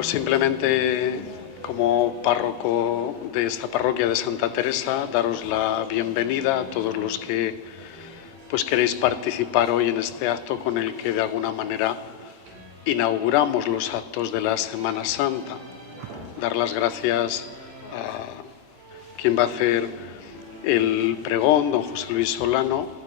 Pues simplemente, como párroco de esta parroquia de Santa Teresa, daros la bienvenida a todos los que queréis participar hoy en este acto con el que de alguna manera inauguramos los actos de la Semana Santa. Dar las gracias a quien va a hacer el pregón, don José Luis Solano.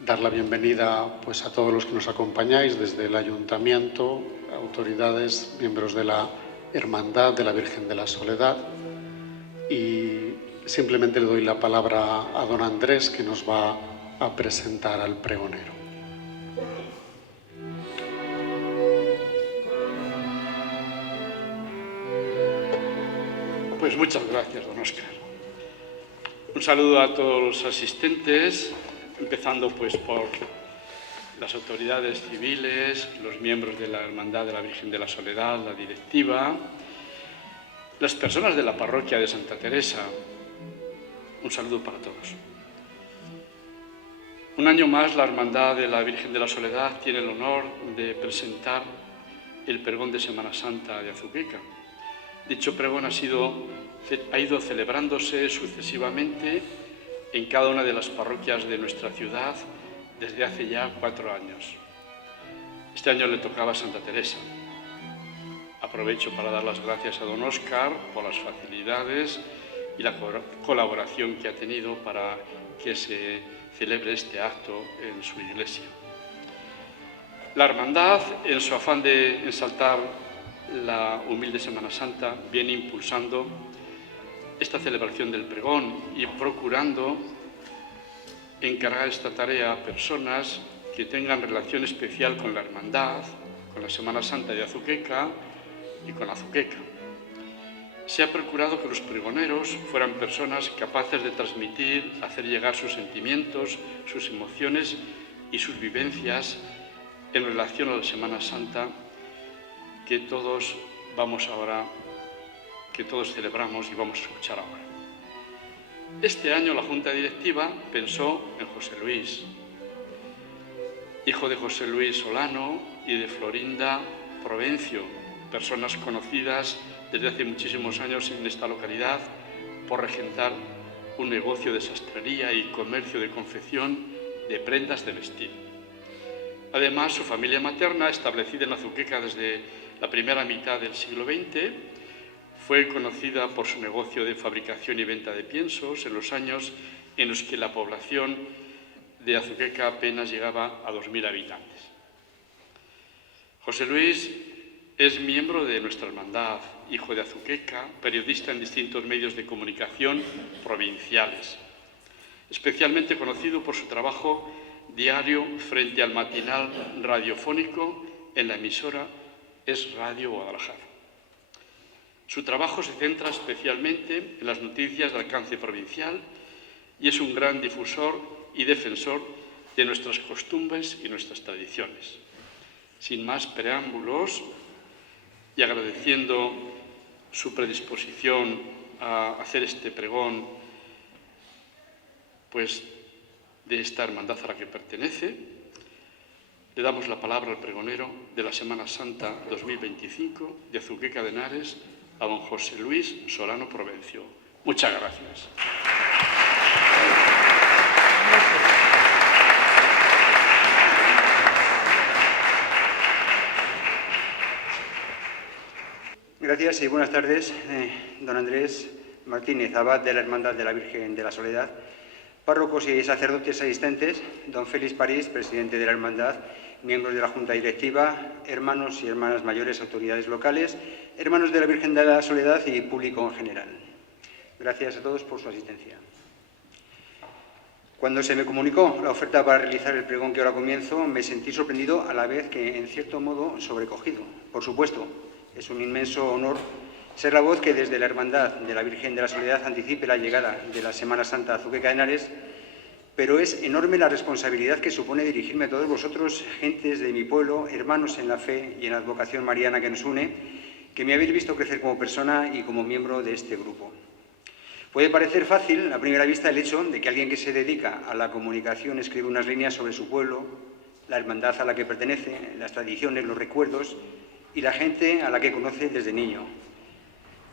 Dar la bienvenida a todos los que nos acompañáis desde el Ayuntamiento, autoridades, miembros de la Hermandad de la Virgen de la Soledad, y simplemente le doy la palabra a don Andrés, que nos va a presentar al pregonero. Pues muchas gracias, don Óscar. Un saludo a todos los asistentes, empezando por las autoridades civiles, los miembros de la Hermandad de la Virgen de la Soledad, la directiva, las personas de la parroquia de Santa Teresa. Un saludo para todos. Un año más, la Hermandad de la Virgen de la Soledad tiene el honor de presentar el pregón de Semana Santa de Azuqueca. Dicho pregón ha ido celebrándose sucesivamente en cada una de las parroquias de nuestra ciudad desde hace ya 4 años. Este año le tocaba a Santa Teresa. Aprovecho para dar las gracias a don Óscar por las facilidades y la colaboración que ha tenido para que se celebre este acto en su iglesia. La hermandad, en su afán de ensalzar la humilde Semana Santa, viene impulsando esta celebración del pregón y procurando encargar esta tarea a personas que tengan relación especial con la hermandad, con la Semana Santa de Azuqueca y con Azuqueca. Se ha procurado que los pregoneros fueran personas capaces de transmitir, hacer llegar sus sentimientos, sus emociones y sus vivencias en relación a la Semana Santa que todos celebramos y vamos a escuchar ahora. Este año la Junta Directiva pensó en José Luis, hijo de José Luis Solano y de Florinda Provencio, personas conocidas desde hace muchísimos años en esta localidad por regentar un negocio de sastrería y comercio de confección de prendas de vestir. Además, su familia materna, establecida en Azuqueca desde la primera mitad del siglo XX, fue conocida por su negocio de fabricación y venta de piensos en los años en los que la población de Azuqueca apenas llegaba a 2.000 habitantes. José Luis es miembro de nuestra hermandad, hijo de Azuqueca, periodista en distintos medios de comunicación provinciales, especialmente conocido por su trabajo diario frente al matinal radiofónico en la emisora Es Radio Guadalajara. Su trabajo se centra especialmente en las noticias de alcance provincial y es un gran difusor y defensor de nuestras costumbres y nuestras tradiciones. Sin más preámbulos y agradeciendo su predisposición a hacer este pregón, de esta hermandad a la que pertenece, le damos la palabra al pregonero de la Semana Santa 2025 de Azuqueca de Henares, a don José Luis Solano Provencio. Muchas gracias. Gracias y buenas tardes, don Andrés Martínez, abad de la Hermandad de la Virgen de la Soledad, párrocos y sacerdotes asistentes, don Félix París, presidente de la Hermandad, miembros de la Junta Directiva, hermanos y hermanas mayores, autoridades locales, hermanos de la Virgen de la Soledad y público en general. Gracias a todos por su asistencia. Cuando se me comunicó la oferta para realizar el pregón que ahora comienzo, me sentí sorprendido a la vez que, en cierto modo, sobrecogido. Por supuesto, es un inmenso honor ser la voz que desde la Hermandad de la Virgen de la Soledad anticipe la llegada de la Semana Santa a Azuqueca de Henares, pero es enorme la responsabilidad que supone dirigirme a todos vosotros, gentes de mi pueblo, hermanos en la fe y en la advocación mariana que nos une, que me habéis visto crecer como persona y como miembro de este grupo. Puede parecer fácil, a primera vista, el hecho de que alguien que se dedica a la comunicación escribe unas líneas sobre su pueblo, la hermandad a la que pertenece, las tradiciones, los recuerdos y la gente a la que conoce desde niño.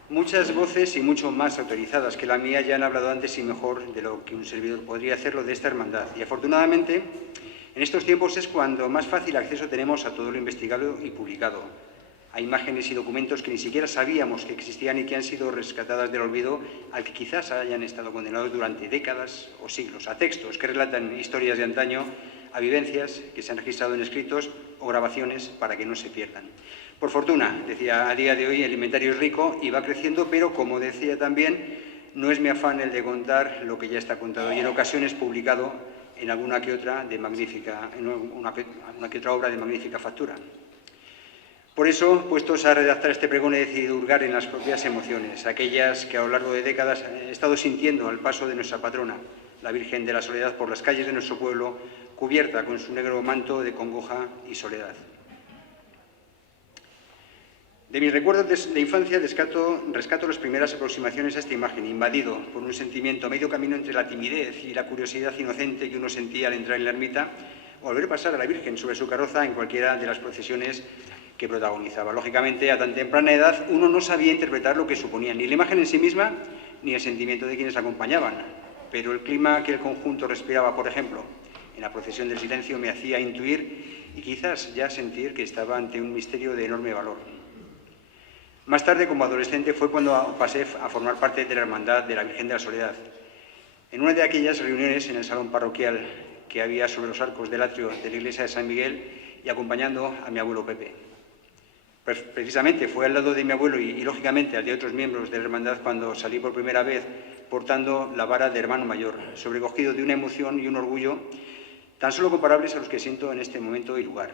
Muchas voces y mucho más autorizadas que la mía ya han hablado antes y mejor de lo que un servidor podría hacerlo de esta hermandad. Y afortunadamente, en estos tiempos es cuando más fácil acceso tenemos a todo lo investigado y publicado. A imágenes y documentos que ni siquiera sabíamos que existían y que han sido rescatadas del olvido, al que quizás hayan estado condenados durante décadas o siglos. A textos que relatan historias de antaño, a vivencias que se han registrado en escritos o grabaciones para que no se pierdan. Por fortuna, decía, a día de hoy el inventario es rico y va creciendo, pero como decía también, no es mi afán el de contar lo que ya está contado y en ocasiones publicado en alguna que otra obra de magnífica factura. Por eso, puestos a redactar este pregón, he decidido hurgar en las propias emociones, aquellas que a lo largo de décadas he estado sintiendo al paso de nuestra patrona, la Virgen de la Soledad, por las calles de nuestro pueblo, cubierta con su negro manto de congoja y soledad. De mis recuerdos de infancia rescato las primeras aproximaciones a esta imagen, invadido por un sentimiento a medio camino entre la timidez y la curiosidad inocente que uno sentía al entrar en la ermita o al ver pasar a la Virgen sobre su carroza en cualquiera de las procesiones que protagonizaba. Lógicamente, a tan temprana edad, uno no sabía interpretar lo que suponía, ni la imagen en sí misma, ni el sentimiento de quienes la acompañaban. Pero el clima que el conjunto respiraba, por ejemplo, en la procesión del silencio, me hacía intuir y quizás ya sentir que estaba ante un misterio de enorme valor. Más tarde, como adolescente, fue cuando pasé a formar parte de la Hermandad de la Virgen de la Soledad. En una de aquellas reuniones en el salón parroquial que había sobre los arcos del atrio de la iglesia de San Miguel y acompañando a mi abuelo Pepe. Precisamente fue al lado de mi abuelo y lógicamente al de otros miembros de la hermandad cuando salí por primera vez portando la vara de hermano mayor, sobrecogido de una emoción y un orgullo tan solo comparables a los que siento en este momento y lugar.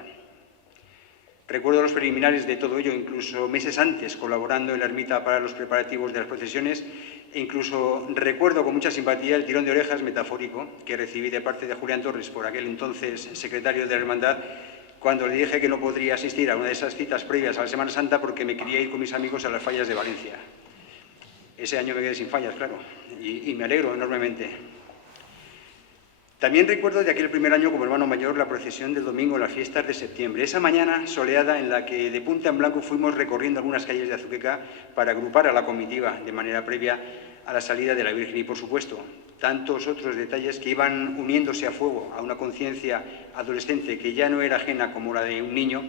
Recuerdo los preliminares de todo ello, incluso meses antes, colaborando en la ermita para los preparativos de las procesiones, e incluso recuerdo con mucha simpatía el tirón de orejas metafórico que recibí de parte de Julián Torres, por aquel entonces secretario de la hermandad, cuando le dije que no podría asistir a una de esas citas previas a la Semana Santa porque me quería ir con mis amigos a las fallas de Valencia. Ese año me quedé sin fallas, claro, y me alegro enormemente. También recuerdo de aquel primer año como hermano mayor la procesión del domingo en las fiestas de septiembre, esa mañana soleada en la que de punta en blanco fuimos recorriendo algunas calles de Azuqueca para agrupar a la comitiva de manera previa a la salida de la Virgen y, por supuesto, tantos otros detalles que iban uniéndose a fuego a una conciencia adolescente que ya no era ajena como la de un niño,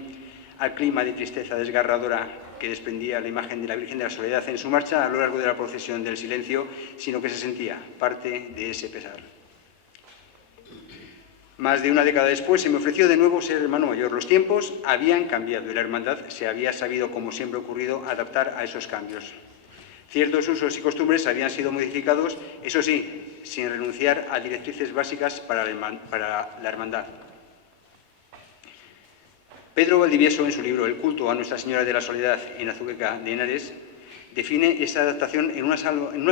al clima de tristeza desgarradora que desprendía la imagen de la Virgen de la Soledad en su marcha a lo largo de la procesión del silencio, sino que se sentía parte de ese pesar. Más de una década después se me ofreció de nuevo ser hermano mayor. Los tiempos habían cambiado y la hermandad se había sabido, como siempre ha ocurrido, adaptar a esos cambios. Ciertos usos y costumbres habían sido modificados, eso sí, sin renunciar a directrices básicas para la hermandad. Pedro Valdivieso, en su libro El culto a Nuestra Señora de la Soledad en Azuqueca de Henares, define esta adaptación en una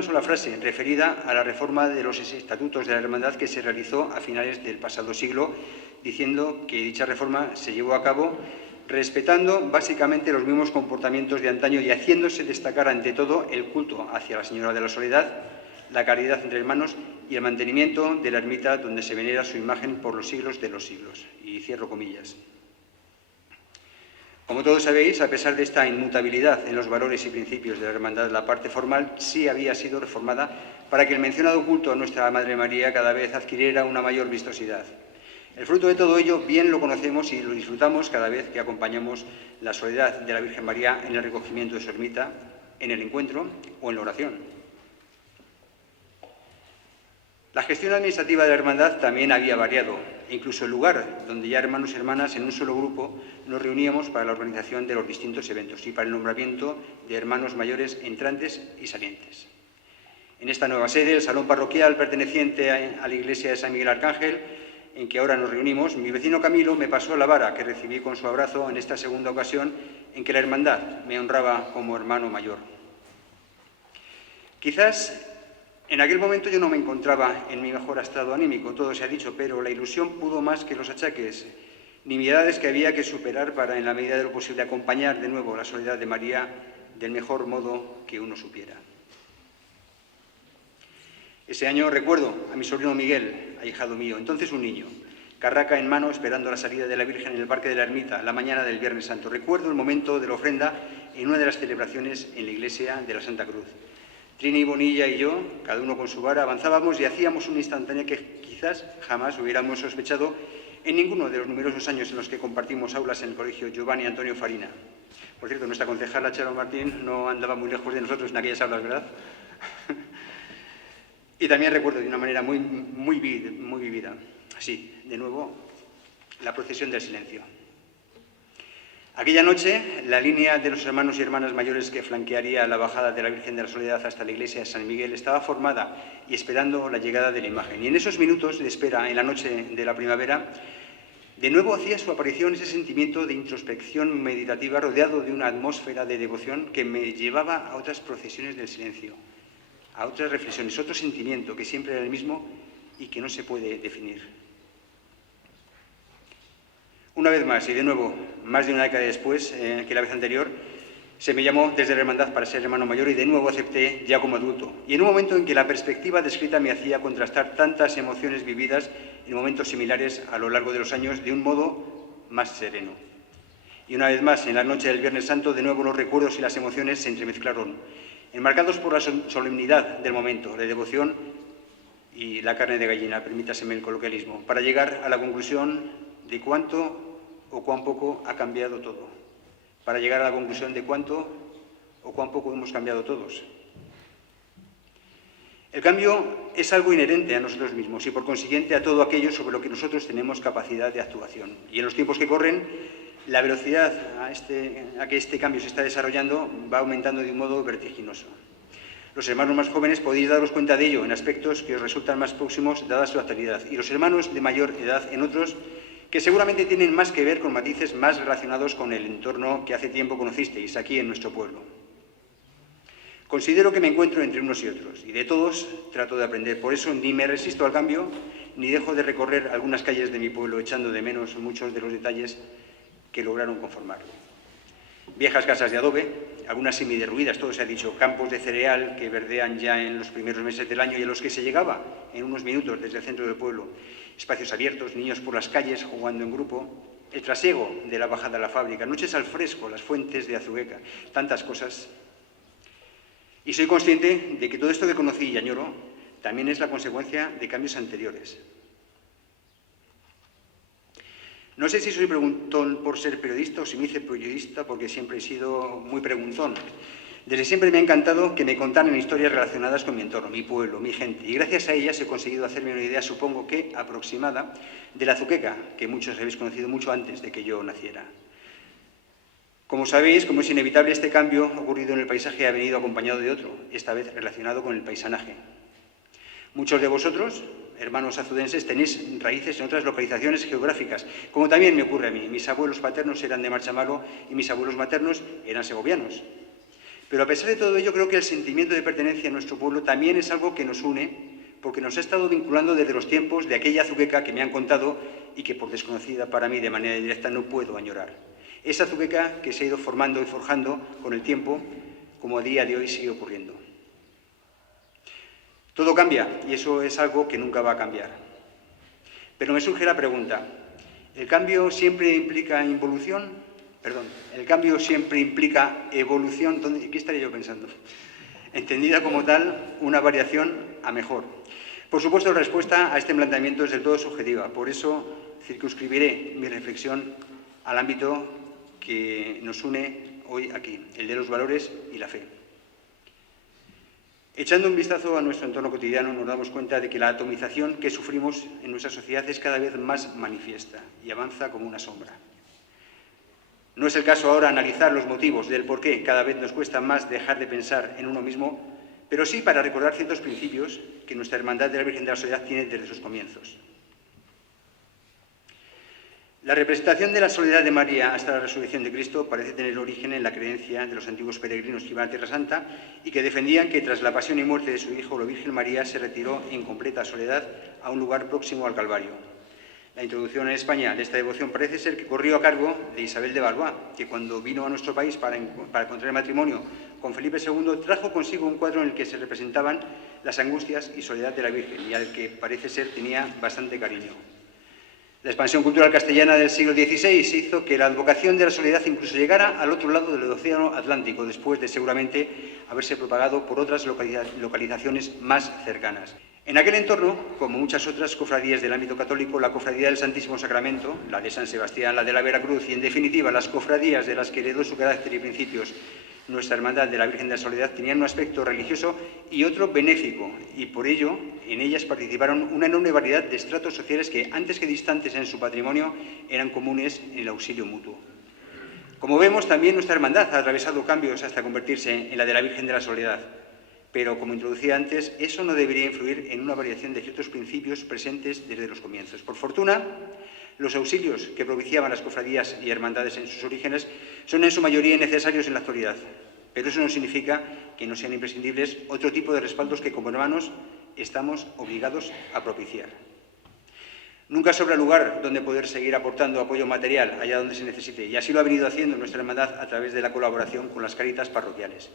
sola frase, referida a la reforma de los estatutos de la hermandad que se realizó a finales del pasado siglo, diciendo que dicha reforma se llevó a cabo respetando básicamente los mismos comportamientos de antaño y haciéndose destacar ante todo el culto hacia la Señora de la Soledad, la caridad entre hermanos y el mantenimiento de la ermita donde se venera su imagen por los siglos de los siglos. Y cierro comillas. Como todos sabéis, a pesar de esta inmutabilidad en los valores y principios de la hermandad, la parte formal sí había sido reformada para que el mencionado culto a Nuestra Madre María cada vez adquiriera una mayor vistosidad. El fruto de todo ello bien lo conocemos y lo disfrutamos cada vez que acompañamos la soledad de la Virgen María en el recogimiento de su ermita, en el encuentro o en la oración. La gestión administrativa de la hermandad también había variado, e incluso el lugar donde ya hermanos y hermanas en un solo grupo nos reuníamos para la organización de los distintos eventos y para el nombramiento de hermanos mayores entrantes y salientes. En esta nueva sede, el salón parroquial perteneciente a la iglesia de San Miguel Arcángel, en que ahora nos reunimos, mi vecino Camilo me pasó la vara que recibí con su abrazo en esta segunda ocasión en que la hermandad me honraba como hermano mayor. Quizás en aquel momento yo no me encontraba en mi mejor estado anímico, todo se ha dicho, pero la ilusión pudo más que los achaques, nimiedades que había que superar para, en la medida de lo posible, acompañar de nuevo la soledad de María del mejor modo que uno supiera. Ese año recuerdo a mi sobrino Miguel, ahijado mío, entonces un niño, carraca en mano, esperando la salida de la Virgen en el Parque de la Ermita, la mañana del Viernes Santo. Recuerdo el momento de la ofrenda en una de las celebraciones en la iglesia de la Santa Cruz. Trini, Bonilla y yo, cada uno con su vara, avanzábamos y hacíamos una instantánea que quizás jamás hubiéramos sospechado en ninguno de los numerosos años en los que compartimos aulas en el colegio Giovanni Antonio Farina. Por cierto, nuestra concejala Charo Martín no andaba muy lejos de nosotros en aquellas aulas, ¿verdad? Y también recuerdo de una manera muy vivida, así, de nuevo, la procesión del silencio. Aquella noche, la línea de los hermanos y hermanas mayores que flanquearía la bajada de la Virgen de la Soledad hasta la iglesia de San Miguel estaba formada y esperando la llegada de la imagen. Y en esos minutos de espera, en la noche de la primavera, de nuevo hacía su aparición ese sentimiento de introspección meditativa rodeado de una atmósfera de devoción que me llevaba a otras procesiones del silencio, a otras reflexiones, otro sentimiento que siempre era el mismo y que no se puede definir. Una vez más, y de nuevo, más de una década después que la vez anterior, se me llamó desde la hermandad para ser hermano mayor y de nuevo acepté ya como adulto. Y en un momento en que la perspectiva descrita me hacía contrastar tantas emociones vividas en momentos similares a lo largo de los años de un modo más sereno. Y una vez más, en la noche del Viernes Santo, de nuevo los recuerdos y las emociones se entremezclaron, enmarcados por la solemnidad del momento, la devoción y la carne de gallina, permítaseme el coloquialismo, para llegar a la conclusión de cuánto o cuán poco ha cambiado todo, para llegar a la conclusión de cuánto o cuán poco hemos cambiado todos. El cambio es algo inherente a nosotros mismos y, por consiguiente, a todo aquello sobre lo que nosotros tenemos capacidad de actuación. Y en los tiempos que corren, la velocidad a que este cambio se está desarrollando va aumentando de un modo vertiginoso. Los hermanos más jóvenes podéis daros cuenta de ello en aspectos que os resultan más próximos dada su actualidad, y los hermanos de mayor edad en otros que seguramente tienen más que ver con matices más relacionados con el entorno que hace tiempo conocisteis aquí en nuestro pueblo. Considero que me encuentro entre unos y otros, y de todos trato de aprender. Por eso ni me resisto al cambio, ni dejo de recorrer algunas calles de mi pueblo echando de menos muchos de los detalles que lograron conformarlo. Viejas casas de adobe, algunas semiderruidas, todo se ha dicho, campos de cereal que verdean ya en los primeros meses del año y a los que se llegaba en unos minutos desde el centro del pueblo, espacios abiertos, niños por las calles jugando en grupo, el trasiego de la bajada a la fábrica, noches al fresco, las fuentes de Azuqueca, tantas cosas. Y soy consciente de que todo esto que conocí y añoro también es la consecuencia de cambios anteriores. No sé si soy preguntón por ser periodista o si me hice periodista porque siempre he sido muy preguntón. Desde siempre me ha encantado que me contaran historias relacionadas con mi entorno, mi pueblo, mi gente. Y gracias a ellas he conseguido hacerme una idea, supongo que aproximada, de la Azuqueca, que muchos habéis conocido mucho antes de que yo naciera. Como sabéis, como es inevitable, este cambio ocurrido en el paisaje ha venido acompañado de otro, esta vez relacionado con el paisanaje. Muchos de vosotros, hermanos azudenses, tenéis raíces en otras localizaciones geográficas, como también me ocurre a mí. Mis abuelos paternos eran de Marchamalo y mis abuelos maternos eran segovianos. Pero a pesar de todo ello, creo que el sentimiento de pertenencia a nuestro pueblo también es algo que nos une, porque nos ha estado vinculando desde los tiempos de aquella Azuqueca que me han contado y que, por desconocida para mí de manera directa, no puedo añorar. Esa Azuqueca que se ha ido formando y forjando con el tiempo, como a día de hoy sigue ocurriendo. Todo cambia y eso es algo que nunca va a cambiar. Pero me surge la pregunta, ¿el cambio siempre implica involución? Perdón, ¿el cambio siempre implica evolución? ¿Qué estaría yo pensando? Entendida como tal, una variación a mejor. Por supuesto, la respuesta a este planteamiento es del todo subjetiva. Por eso circunscribiré mi reflexión al ámbito que nos une hoy aquí, el de los valores y la fe. Echando un vistazo a nuestro entorno cotidiano, nos damos cuenta de que la atomización que sufrimos en nuestra sociedad es cada vez más manifiesta y avanza como una sombra. No es el caso ahora analizar los motivos del por qué cada vez nos cuesta más dejar de pensar en uno mismo, pero sí para recordar ciertos principios que nuestra Hermandad de la Virgen de la Soledad tiene desde sus comienzos. La representación de la soledad de María hasta la resurrección de Cristo parece tener origen en la creencia de los antiguos peregrinos que iban a Tierra Santa y que defendían que tras la pasión y muerte de su hijo, la Virgen María se retiró en completa soledad a un lugar próximo al Calvario. La introducción en España de esta devoción parece ser que corrió a cargo de Isabel de Valois, que cuando vino a nuestro país para contraer matrimonio con Felipe II, trajo consigo un cuadro en el que se representaban las angustias y soledad de la Virgen, y al que parece ser tenía bastante cariño. La expansión cultural castellana del siglo XVI hizo que la advocación de la soledad incluso llegara al otro lado del océano Atlántico, después de seguramente haberse propagado por otras localizaciones más cercanas. En aquel entorno, como muchas otras cofradías del ámbito católico, la cofradía del Santísimo Sacramento, la de San Sebastián, la de la Veracruz y, en definitiva, las cofradías de las que heredó su carácter y principios nuestra Hermandad de la Virgen de la Soledad, tenían un aspecto religioso y otro benéfico, y por ello en ellas participaron una enorme variedad de estratos sociales que, antes que distantes en su patrimonio, eran comunes en el auxilio mutuo. Como vemos, también nuestra Hermandad ha atravesado cambios hasta convertirse en la de la Virgen de la Soledad, pero, como introducía antes, eso no debería influir en una variación de ciertos principios presentes desde los comienzos. Por fortuna, los auxilios que propiciaban las cofradías y hermandades en sus orígenes son en su mayoría necesarios en la actualidad, pero eso no significa que no sean imprescindibles otro tipo de respaldos que, como hermanos, estamos obligados a propiciar. Nunca sobra lugar donde poder seguir aportando apoyo material allá donde se necesite, y así lo ha venido haciendo nuestra hermandad a través de la colaboración con las Cáritas parroquiales.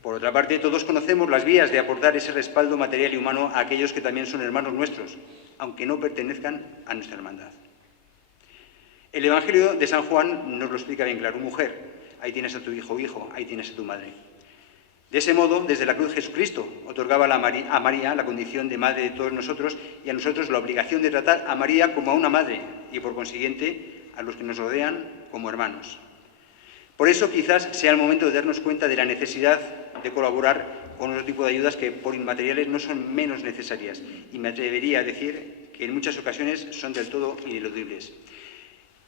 Por otra parte, todos conocemos las vías de aportar ese respaldo material y humano a aquellos que también son hermanos nuestros, aunque no pertenezcan a nuestra hermandad. El Evangelio de San Juan nos lo explica bien claro. Mujer, ahí tienes a tu hijo o hijo, ahí tienes a tu madre. De ese modo, desde la cruz Jesucristo otorgaba a María la condición de madre de todos nosotros y a nosotros la obligación de tratar a María como a una madre y, por consiguiente, a los que nos rodean como hermanos. Por eso, quizás sea el momento de darnos cuenta de la necesidad de colaborar con otro tipo de ayudas que, por inmateriales, no son menos necesarias, y me atrevería a decir que en muchas ocasiones son del todo ineludibles.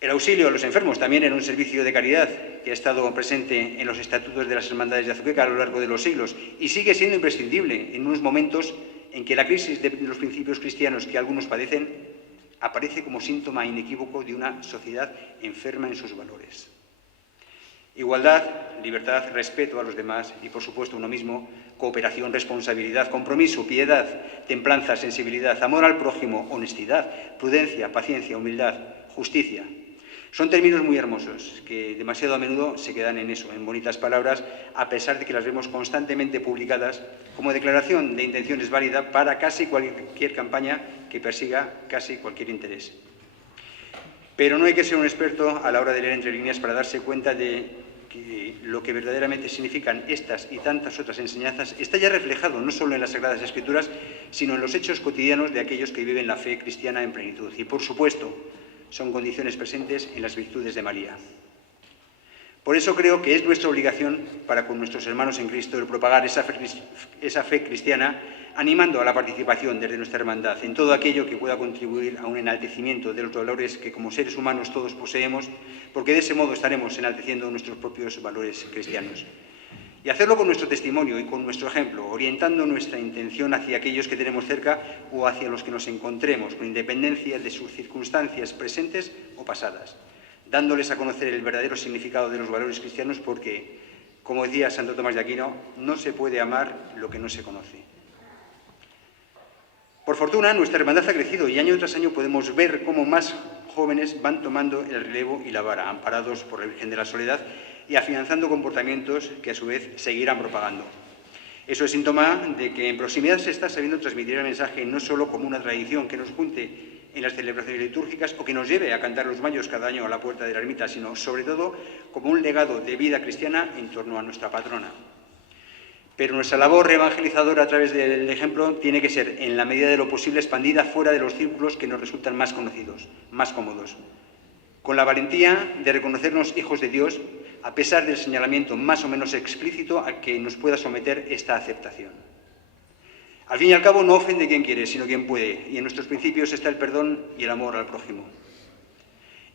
El auxilio a los enfermos también era un servicio de caridad que ha estado presente en los estatutos de las hermandades de Azuqueca a lo largo de los siglos y sigue siendo imprescindible en unos momentos en que la crisis de los principios cristianos que algunos padecen aparece como síntoma inequívoco de una sociedad enferma en sus valores. Igualdad, libertad, respeto a los demás y, por supuesto, uno mismo, cooperación, responsabilidad, compromiso, piedad, templanza, sensibilidad, amor al prójimo, honestidad, prudencia, paciencia, humildad, justicia. Son términos muy hermosos que demasiado a menudo se quedan en eso, en bonitas palabras, a pesar de que las vemos constantemente publicadas como declaración de intenciones válida para casi cualquier campaña que persiga casi cualquier interés. Pero no hay que ser un experto a la hora de leer entre líneas para darse cuenta de que lo que verdaderamente significan estas y tantas otras enseñanzas está ya reflejado no solo en las Sagradas Escrituras, sino en los hechos cotidianos de aquellos que viven la fe cristiana en plenitud. Y, por supuesto, son condiciones presentes en las virtudes de María. Por eso creo que es nuestra obligación para con nuestros hermanos en Cristo el propagar esa fe cristiana, animando a la participación desde nuestra hermandad en todo aquello que pueda contribuir a un enaltecimiento de los valores que como seres humanos todos poseemos, porque de ese modo estaremos enalteciendo nuestros propios valores cristianos. Y hacerlo con nuestro testimonio y con nuestro ejemplo, orientando nuestra intención hacia aquellos que tenemos cerca o hacia los que nos encontremos, con independencia de sus circunstancias presentes o pasadas, dándoles a conocer el verdadero significado de los valores cristianos porque, como decía Santo Tomás de Aquino, no se puede amar lo que no se conoce. Por fortuna, nuestra hermandad ha crecido y año tras año podemos ver cómo más jóvenes van tomando el relevo y la vara, amparados por la Virgen de la Soledad y afianzando comportamientos que a su vez seguirán propagando. Eso es síntoma de que en proximidad se está sabiendo transmitir el mensaje no solo como una tradición que nos junte en las celebraciones litúrgicas o que nos lleve a cantar los mayos cada año a la puerta de la ermita, sino sobre todo como un legado de vida cristiana en torno a nuestra patrona. Pero nuestra labor evangelizadora a través del ejemplo tiene que ser, en la medida de lo posible, expandida fuera de los círculos que nos resultan más conocidos, más cómodos, con la valentía de reconocernos hijos de Dios, a pesar del señalamiento más o menos explícito a que nos pueda someter esta aceptación. Al fin y al cabo, no ofende quien quiere, sino quien puede, y en nuestros principios está el perdón y el amor al prójimo.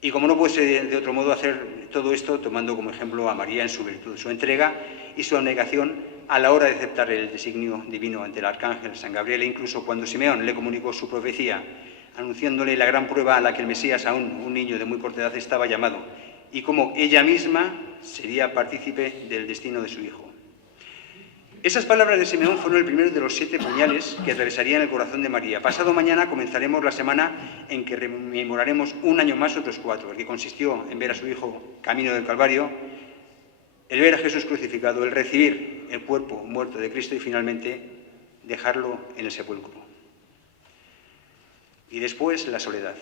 Y como no puede ser de otro modo, hacer todo esto tomando como ejemplo a María en su virtud, su entrega y su abnegación a la hora de aceptar el designio divino ante el arcángel San Gabriel, e incluso cuando Simeón le comunicó su profecía, anunciándole la gran prueba a la que el Mesías, aún un niño de muy corta edad, estaba llamado, y cómo ella misma sería partícipe del destino de su hijo. Esas palabras de Simeón fueron el primero de los 7 puñales que atravesarían el corazón de María. Pasado mañana comenzaremos la semana en que rememoraremos un año más otros 4, el que consistió en ver a su hijo camino del Calvario, el ver a Jesús crucificado, el recibir el cuerpo muerto de Cristo y finalmente dejarlo en el sepulcro. Y después la soledad.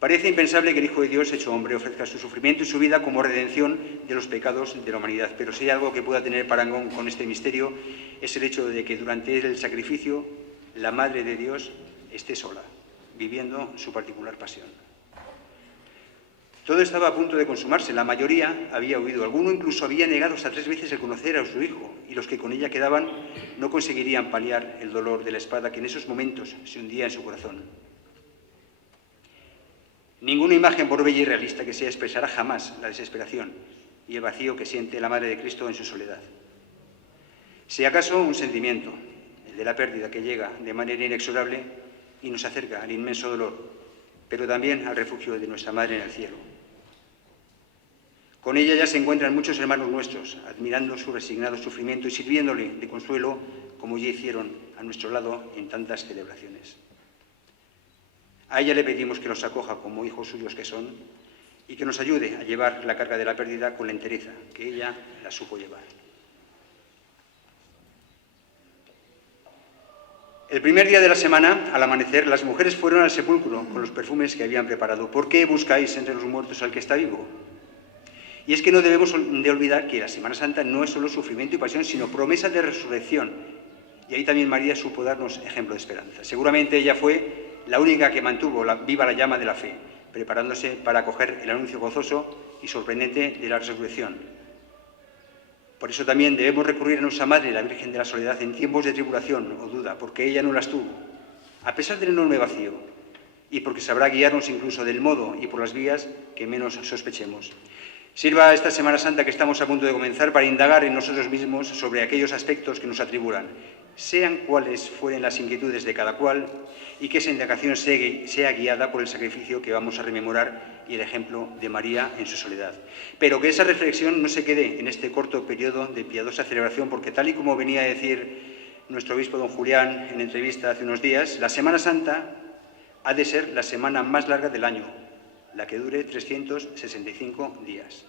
Parece impensable que el Hijo de Dios, hecho hombre, ofrezca su sufrimiento y su vida como redención de los pecados de la humanidad. Pero si hay algo que pueda tener parangón con este misterio, es el hecho de que durante el sacrificio la Madre de Dios esté sola, viviendo su particular pasión. Todo estaba a punto de consumarse, la mayoría había huido, alguno incluso había negado hasta 3 veces el conocer a su hijo, y los que con ella quedaban no conseguirían paliar el dolor de la espada que en esos momentos se hundía en su corazón. Ninguna imagen, por bella y realista que sea, expresará jamás la desesperación y el vacío que siente la Madre de Cristo en su soledad. Si acaso un sentimiento, el de la pérdida, que llega de manera inexorable y nos acerca al inmenso dolor, pero también al refugio de nuestra Madre en el cielo. Con ella ya se encuentran muchos hermanos nuestros, admirando su resignado sufrimiento y sirviéndole de consuelo, como ya hicieron a nuestro lado en tantas celebraciones. A ella le pedimos que los acoja como hijos suyos que son y que nos ayude a llevar la carga de la pérdida con la entereza que ella la supo llevar. El primer día de la semana, al amanecer, las mujeres fueron al sepulcro con los perfumes que habían preparado. ¿Por qué buscáis entre los muertos al que está vivo? Y es que no debemos de olvidar que la Semana Santa no es solo sufrimiento y pasión, sino promesa de resurrección. Y ahí también María supo darnos ejemplo de esperanza. Seguramente ella fue la única que mantuvo viva la llama de la fe, preparándose para acoger el anuncio gozoso y sorprendente de la resurrección. Por eso también debemos recurrir a nuestra Madre, la Virgen de la Soledad, en tiempos de tribulación o duda, porque ella no las tuvo, a pesar del enorme vacío, y porque sabrá guiarnos incluso del modo y por las vías que menos sospechemos. Sirva esta Semana Santa que estamos a punto de comenzar para indagar en nosotros mismos sobre aquellos aspectos que nos atribulan, sean cuales fueren las inquietudes de cada cual, y que esa indagación sea guiada por el sacrificio que vamos a rememorar y el ejemplo de María en su soledad. Pero que esa reflexión no se quede en este corto periodo de piadosa celebración, porque tal y como venía a decir nuestro obispo don Julián en entrevista hace unos días, la Semana Santa ha de ser la semana más larga del año, la que dure 365 días.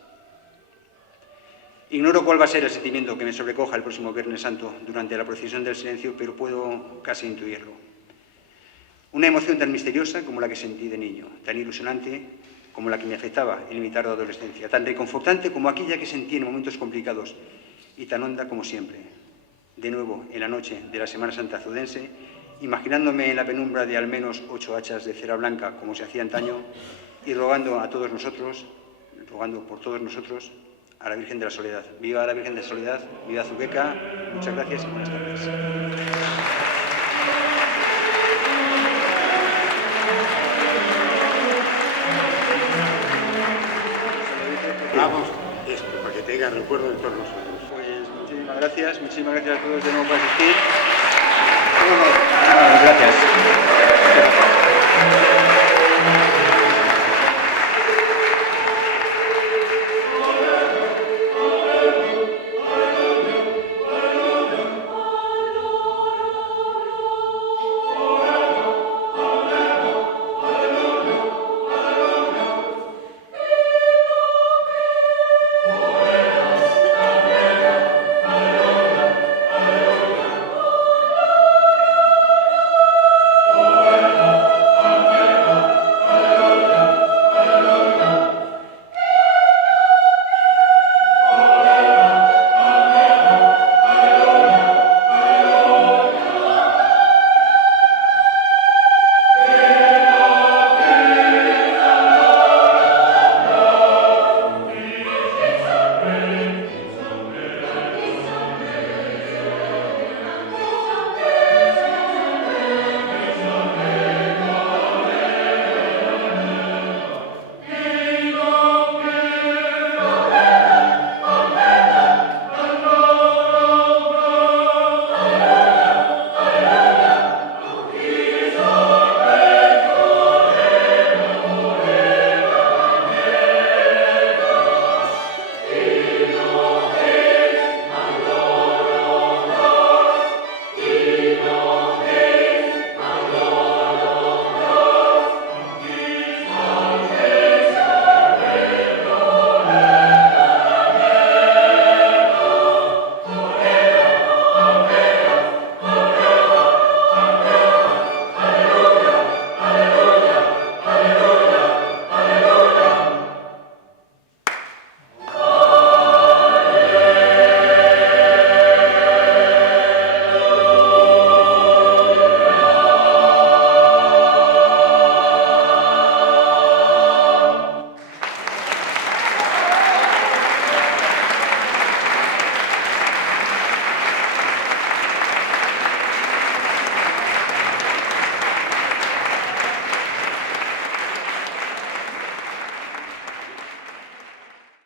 Ignoro cuál va a ser el sentimiento que me sobrecoja el próximo Viernes Santo durante la procesión del silencio, pero puedo casi intuirlo. Una emoción tan misteriosa como la que sentí de niño, tan ilusionante como la que me afectaba en mi tarda adolescencia, tan reconfortante como aquella que sentí en momentos complicados y tan honda como siempre. De nuevo, en la noche de la Semana Santa azudense, imaginándome en la penumbra de al menos 8 hachas de cera blanca, como se hacía antaño, y rogando por todos nosotros, a la Virgen de la Soledad. ¡Viva la Virgen de la Soledad! ¡Viva Azuqueca! Muchas gracias y buenas tardes. Vamos, esto, para que tenga recuerdo de todos nosotros. Pues muchísimas gracias a todos de nuevo por asistir. Gracias.